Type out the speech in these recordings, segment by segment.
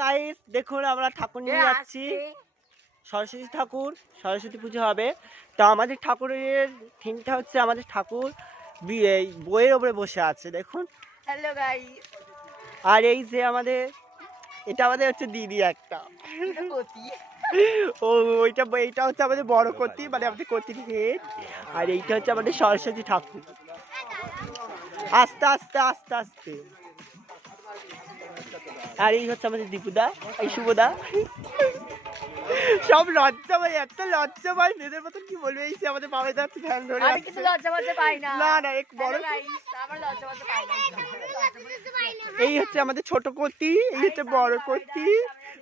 Guys দেখুন আমরা ঠাকুর নিয়ে যাচ্ছি, সরস্বতী ঠাকুর, সরস্বতী পুজো হবে। তো আমাদের ঠাকুরের থিমটা হচ্ছে আমাদের ঠাকুর বইয়ের ওপরে বসে আছে দেখুন। Hello guys. আর এই যে আমাদের এটা আমাদের হচ্ছে দিদি একটা ও এইটা হচ্ছে আমাদের বড় কর্তি, মানে আমাদের কর্তির হেড। আর এইটা হচ্ছে আমাদের সরস্বতী ঠাকুর। আস্তে আস্তে আস্তে আস্তে। আর এই হচ্ছে আমাদের দীপুদা, এই শুভদা। সব লজ্জা ভাই, এত লজ্জা ভাই মেয়েদের মতন কি বলবে। এই যে আমাদের বাবা যাচ্ছে ধ্যান ধরে আমি কিছু লজ্জা করতে পাই না। না না এক বড় আমার লজ্জা করতে পাই না। এই হচ্ছে আমাদের ছোট কর্তি, এই হচ্ছে বড় কর্তি,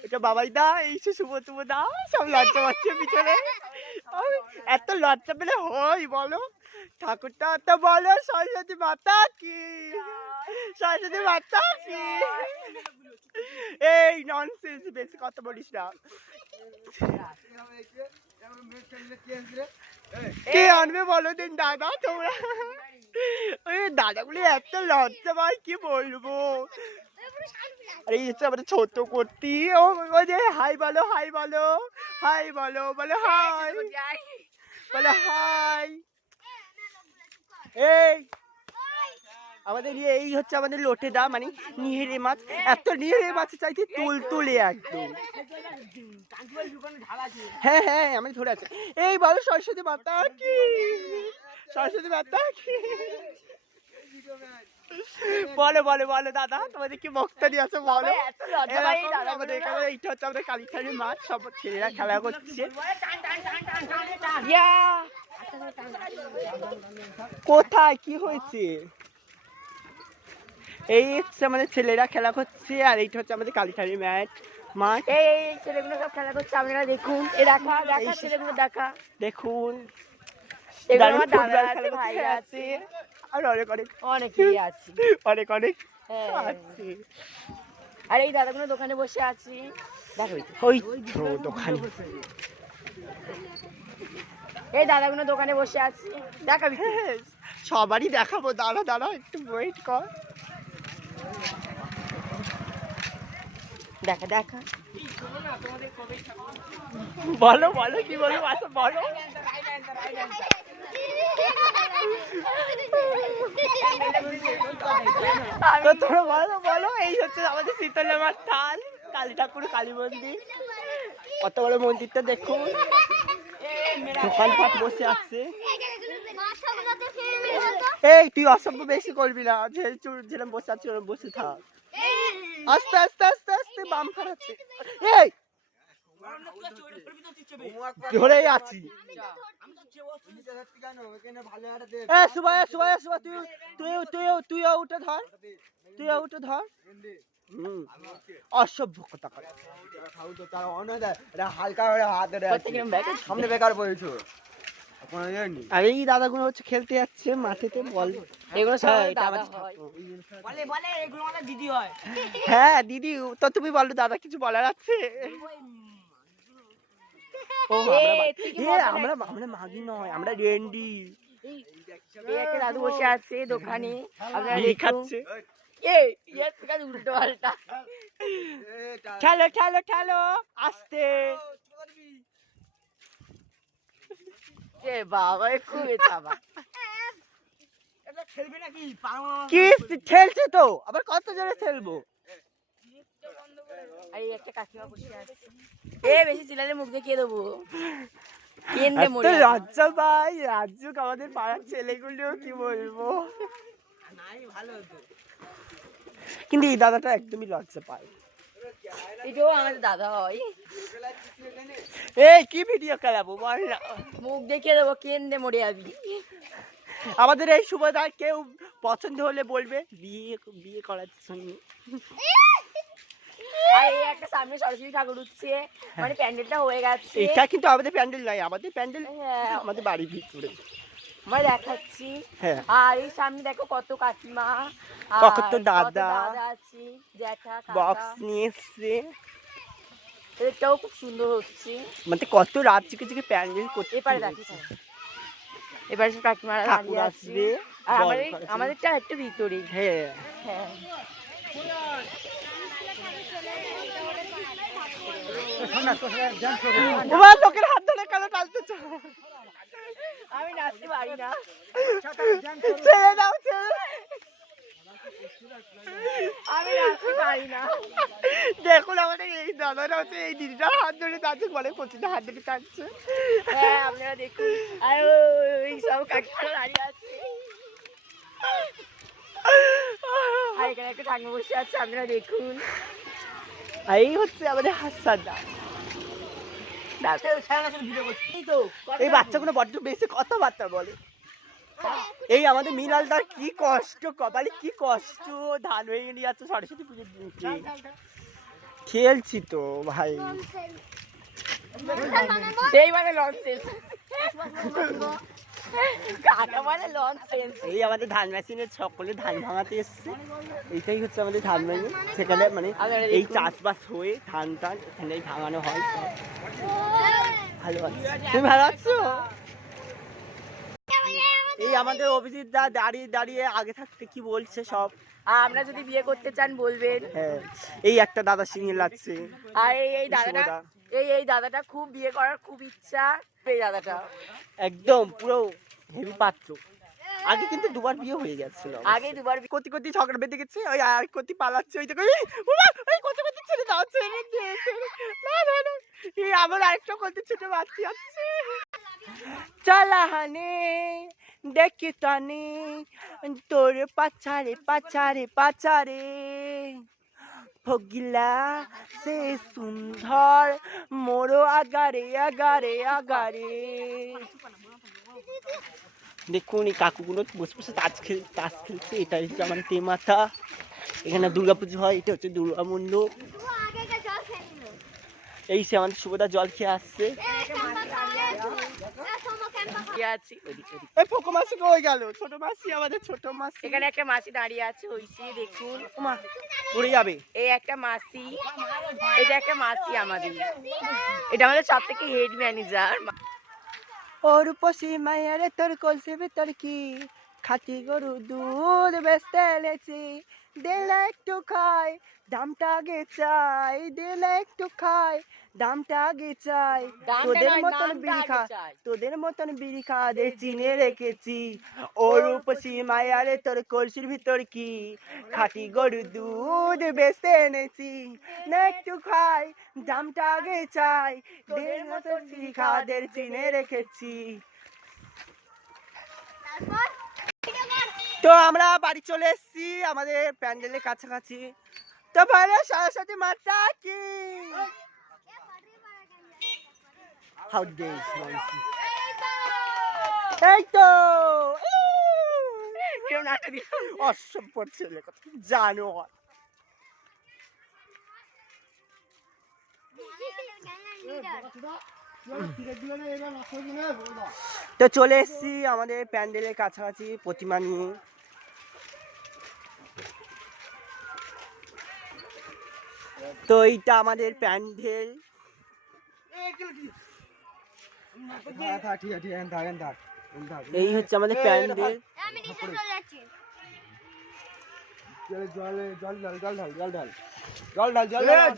এটা বাবাই দা, এই হচ্ছে শুভ দা। সব লজ্জা পাচ্ছে পিছনে। এত লজ্জা পেলে হয় বলো? ঠাকুরটা তো বলো সরস্বতী মাতা কি, সরস্বতী মাতা কি। এই ননসেন্স, বেশি কথা বলিস না। কে আনবে বলো দিন দাদা তোমরা? ওই দাদাগুলি এত লজ্জা ভাই কি বলবো। আর এই হচ্ছে আমাদের ছোট কর্তি, ও যে হাই বলো, হাই বলো, হাই বলো, বলো হাই, বলো হাই। এই আমাদের এই হচ্ছে আমাদের লোটে দা, মানে নিহেরে মাছ। এত নিহেরে মাছ চাইতে তুলে একদম। হ্যাঁ হ্যাঁ আমি ধরে আছি। এই বলো সরস্বতী মাতা কি, সরস্বতী মাতা কি। বলো বলো বলো দাদা, তোমাদের কি বক্তব্য আছে বলো? আমাদের এখানে এইটা হচ্ছে আমাদের কালীখাড়ির মাঠ, সব ছেলেরা খেলা করছে। কোথায় কি হয়েছে? এই হচ্ছে আমাদের ছেলেরা খেলা করছে, আর এইটা হচ্ছে আমাদের কালীখাড়ির মাঠ। এই ছেলেগুলো সব খেলা করছে, আপনারা দেখুন। এই দেখা দেখা ছেলেগুলো দেখা দেখুন, ভাই আছে আর অনেক অনেক অনেকেই আছে, অনেক অনেক আছে। আর এই দাদাগুলো দোকানে বসে আছি, দেখো ওই দোকানে। এই দাদাগুলো দোকানে বসে আছি, দেখাবি? সবারই দেখাবো, দাঁড়া দাঁড়া একটু ওয়েট কর। দেখা দেখা বলো বলো কি বলবো, আচ্ছা বলো। তোমরা বলো বলো। এই হচ্ছে আমাদের শীতলা মাঠ থাল, কালী ঠাকুর, কালী মন্দির। কত বড় মন্দিরটা দেখুন, দোকানপাট বসে আছে। এই তুই অসভ্য বেশি করবি না, যেরকম বসে আছি ওরকম বসে থাক। আস্তে আস্তে আস্তে আস্তে বাম খারাচ্ছে। এই ধরেই আছি। তুইও উঠে ধর, তুইও উঠে ধর। অসভ্য কথা করে হালকা সামনে বেকার বলেছো। আর এই দাদাগুলো হচ্ছে খেলতে যাচ্ছে মাঠেতে বল। এগুলো দিদি হয়। হ্যাঁ দিদি, তো তুমি বলো দাদা কিছু বলার আছে? আমরা মাগি নয়, আমরা রেন্ডি। দাদু বসে আছে দোকানে, খাচ্ছে। ঠেলো ঠেলো ঠেলো আস্তে। বাবা খুব কি ঠেলছে তো, আবার কত জোরে ঠেলবো? একটা কাকিমা বসে আছে, বেশি চিল্লালে মুখ দেখিয়ে দেবো। লজ্জা ভাই, রাজ্যক আমাদের পাড়ার ছেলেগুলো কি বলবো। কিন্তু এই দাদাটা একদমই লজ্জা পায়। এটাও আমাদের দাদা হয়। এই কি ভিডিও খেলাবো বল না, মুখ দেখিয়ে দেবো, কেন্দ্রে মরে যাবি। আমাদের এই সুভদার কেউ পছন্দ হলে বলবে, বিয়ে করার জন্য। আর এই একটা সামনে সরস্বতী ঠাকুর উঠছে, মানে প্যান্ডেলটা হয়ে গেছে। এটা কিন্তু আমাদের প্যান্ডেল নয়, আমাদের প্যান্ডেল আমাদের বাড়ির ভিতরে আমরা দেখাচ্ছি। আর এই সামনে দেখো কত কাকিমা, কত দাদা আছে, জ্যাঠা বক্স নিয়ে এসছে। এটাও খুব সুন্দর হচ্ছে, মানে কত রাত চিকে চিকে প্যান্ডেল করতে। এবারে দেখো, এবারে সব কাকিমারা দাঁড়িয়ে আসবে। আর আমাদেরটা একটু ভিতরে। হ্যাঁ হ্যাঁ ওমা লোকের হাত ধরে কেন টানতেছো? আমি নাচতে পারি না। ছেড়ে দাও, ছেড়ে দাও। আমি নাচতে পারি না। দেখুন আমাদের এই দাদারা হচ্ছে এই দিদিটার হাত ধরে টানছে, বলে প্রতিটা হাত ধরে টানছে। হ্যাঁ আপনারা দেখুন, আর ওই সব কাকিমারা দাঁড়িয়ে আছে, আর এখানে একটা ঠাকুমা বসে আছে, আপনারা দেখুন। আর এই হচ্ছে আমাদের হাসানদা। এই বাচ্চাগুলো বড্ড বেশি কথাবার্তা বলে। এই আমাদের মিনালদার কি কষ্ট, কপালে কি কষ্ট, ধান হয়ে নিয়ে যাচ্ছে সরস্বতী পুজোর দিনকে। খেলছি তো ভাই, সেই মানে লঞ্চেস, কাকা মানে লঞ্চেস। এই আমাদের ধান মেশিনের সকলে ধান ভাঙাতে এসছে। এইটাই হচ্ছে আমাদের ধান মেশিন, সেখানে মানে এই চাষবাস হয়ে ধান টান এখানে ভাঙানো হয়। ভালো আছি, তুমি ভালো আছো? এই আমাদের অভিজিৎ দা দাঁড়িয়ে দাঁড়িয়ে আগে থাকতে কি বলছে সব। আমরা যদি বিয়ে করতে চান বলবেন। হ্যাঁ, এই একটা দাদা সিঙ্গেল লাগছে। আর এই দাদাটা, এই দাদাটা খুব বিয়ে করার খুব ইচ্ছা। এই দাদাটা একদম পুরো হেভি পাত্র। আগে কিন্তু দুবার বিয়ে হয়ে গেছিল, আগে দুবার। কতি কতি ঝগড়া বেঁধে গেছে, ওই আর কতি পালাচ্ছে, ওই দেখো ওই কতি কতি ছেড়ে দাও, ছেড়ে দিয়েছে। না না না, এই আমার আরেকটা কতি ছুটে বাড়তি আছে। চালাহানে দেখি টানে তোর পাছারে পাছারে পাছারে ভগিলা সে সুন্দর মোরো আগারে আগারে আগারে। দেখুন এই কাকুগুলো বসে বসে তাস খেলছে। এটা হচ্ছে আমার তেমাথা, এখানে দুর্গাপুজো হয়, এটা হচ্ছে দুর্গা মণ্ডপ। এই সে আমাদের সুভদা জল খেয়ে আসছে। পোকো মাসি কই গেল? ছোট মাসি, আমাদের ছোট মাসি। এখানে একটা মাসি দাঁড়িয়ে আছে, ওই সে দেখুন। ওমা পড়ে যাবে। এই একটা মাসি, এটা একটা মাসি আমাদের, এটা আমাদের সব থেকে হেড ম্যানেজার। ওর পশি মায়ারে তোর কলসি ভিতর কি খাঁটি গরু দুধ বেচতে এলেছি, দিলে একটু খাই দামটা আগে চাই, দিলে একটু খাই দামটা আগে চাই। তোদের মতন বিড়ি খা, তোদের মতন বিড়ি খা দে চিনে রেখেছি। ওর উপসি মায়ারে তোর কলসির ভিতর কি খাঁটি গরু দুধ বেচতে এনেছি, না একটু খাই দামটা আগে চাই, দের মতন বিড়ি খা দে চিনে রেখেছি। তো আমরা বাড়ি চলে এসেছি আমাদের প্যান্ডেলের কাছাকাছি। তো ভালো সরস্বতী মাতা কি এই তো অসভ্য ছেলে কথা জানো। তো চলে এসেছি আমাদের প্যান্ডেলের কাছাকাছি প্রতিমা নিয়ে। তো এইটা আমাদের প্যান্ডেল। এই হচ্ছে আমাদের প্যান্ডেল। জল জল জল জল জল জল জল জল জল